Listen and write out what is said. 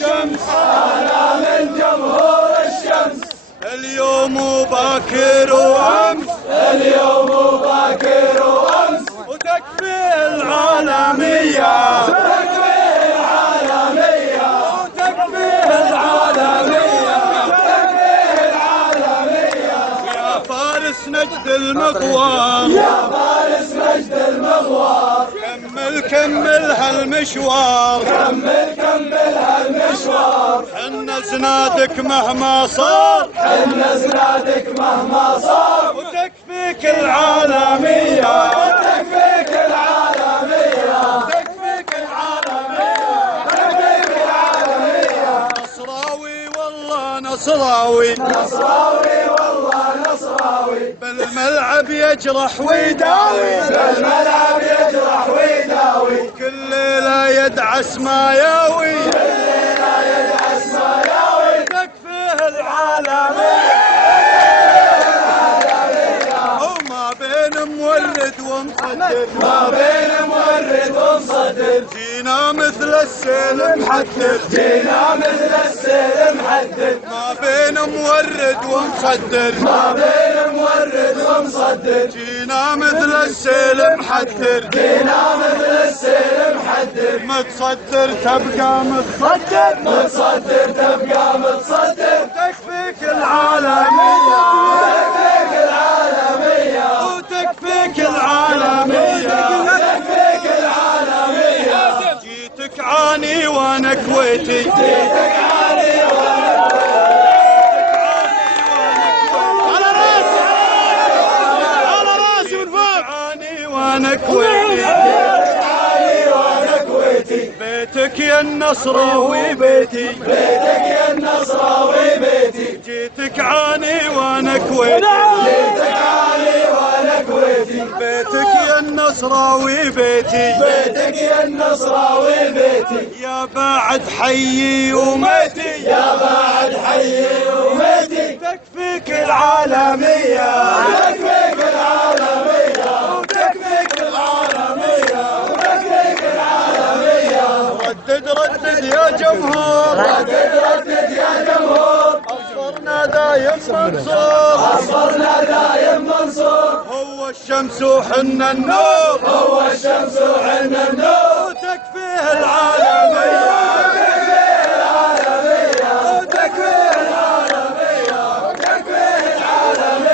الشمس أنا من جمهور الشمس. اليوم باكر وأمس، اليوم باكر وأمس، وتكفي العالمية، تكفي العالمية، وتكفي العالمية، تكفي العالمية. يا فارس نجد المغوار، يا فارس نجد المغوار، كمل كمل هالمشوار، كمل كمل هالمشوار. حنا زنادك مهما صار، حنا زنادك مهما صار، وتكفيك العالمية، وتكفيك العالمية، وتكفيك العالمية، وتكفيك العالمية. نصراوي والله نصراوي، نصراوي والله نصراوي، بالملعب يجرح ويداوي، بالملعب يجرح ويداوي، كل ليلة يدعس ما ياوي، كل ليلة يدعس ما ياوي. تكفيه العالمية، وما بين مولد ومصدر، ما بين مولد ومصدر، جينا مثل السيل محدد، جينا مثل السيل محدد. ما بين مورد ومصدر، ما بين مورد ومصدر، جينا مثل السيل محدر، جينا مثل السيل محدر. متصدر تبقى متصدر، متصدر تبقى متصدر، تكفيك العالمية، تكفيك العالمية، وتكفيك العالمية، تكفيك العالمية. جيتك عاني وانا كويتي، جيتك عاني وانا كويتي، على راسي، على راسي من فوق. عاني وانا كويتي، عاني وانا كويتي، بيتك يا النصراوي بيتي، بيتك يا النصراوي بيتي. جيتك عاني وانا كويتي، جيتك عاني وانا كويتي، بيتك يا النصراوي بيتي، بيتك يا النصراوي بيتي. يا بعد حيي وميتي، يا بعد حيي وميتي، تكفيك العالمية، تكفيك العالمية، وتكفيك العالمية، وتكفيك العالمية. ردد ردد يا جمهور، ردد ردد يا جمهور، أصبرنا دايم منصور، أصبرنا دايم منصور. هو الشمس وحنا النور، هو الشمس وحنا النور، وتكفيه العالمية.